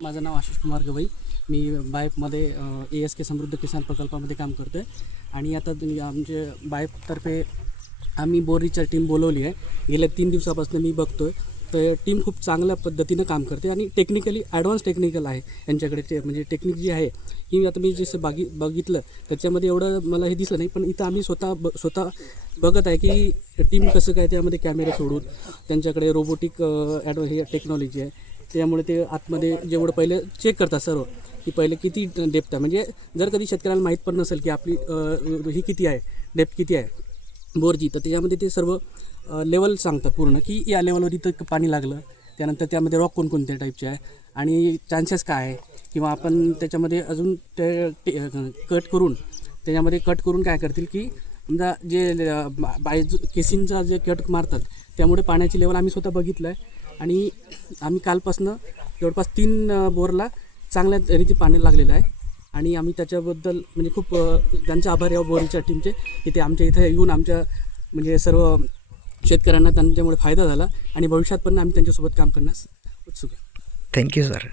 माझं नाव आशिष कुमार गवई. मी बायपमध्ये ASK समृद्ध किसान प्रकल्पामध्ये काम करतो आहे. आणि आता आमच्या बायपतर्फे आम्ही बोरीची टीम बोलवली आहे. गेल्या 3 दिवसापासून मी बघतो आहे तर टीम खूप चांगल्या पद्धतीनं काम करते आणि टेक्निकली ॲडव्हान्स टेक्निकल आहे यांच्याकडे. म्हणजे टेक्निक जी आहे ही आता मी जसं बघितलं त्याच्यामध्ये एवढं मला हे दिसलं नाही, पण इथं आम्ही स्वतः बघत आहे की टीम कसं काय त्यामध्ये कॅमेरा सोडून त्यांच्याकडे रोबोटिक हे टेक्नॉलॉजी आहे. त्यामुळे ते आतमध्ये जेवढं पहिले चेक करतात सर्व की पहिले किती डेप्थ आहे. म्हणजे जर कधी शेतकऱ्याला माहीत पण नसेल की आपली ही किती आहे, डेप्थ किती आहे बोरची, तर त्याच्यामध्ये ते सर्व लेवल सांगतात पूर्ण की या लेवलवर इथं पाणी लागलं, त्यानंतर त्यामध्ये रॉक कोणकोणत्या टाईपचे आहे आणि चान्सेस काय आहे, किंवा आपण त्याच्यामध्ये अजून ते कट करून काय करतील की समजा जे केसिनचा जे कट मारतात त्यामुळे पाण्याची लेवल आम्ही स्वतः बघितलं आहे. आणि आम्ही कालपासनं जवळपास 3 बोरला चांगल्या रीती पाणी लागलेलं आहे. आणि आम्ही त्याच्याबद्दल म्हणजे खूप त्यांचे आभारी आहोत बोरीच्या टीमचे, की ते आमच्या इथं येऊन आमच्या म्हणजे सर्व शेतकऱ्यांना त्यांच्यामुळे फायदा झाला आणि भविष्यात पण आम्ही त्यांच्यासोबत काम करण्यास उत्सुक आहे. Thank you sir.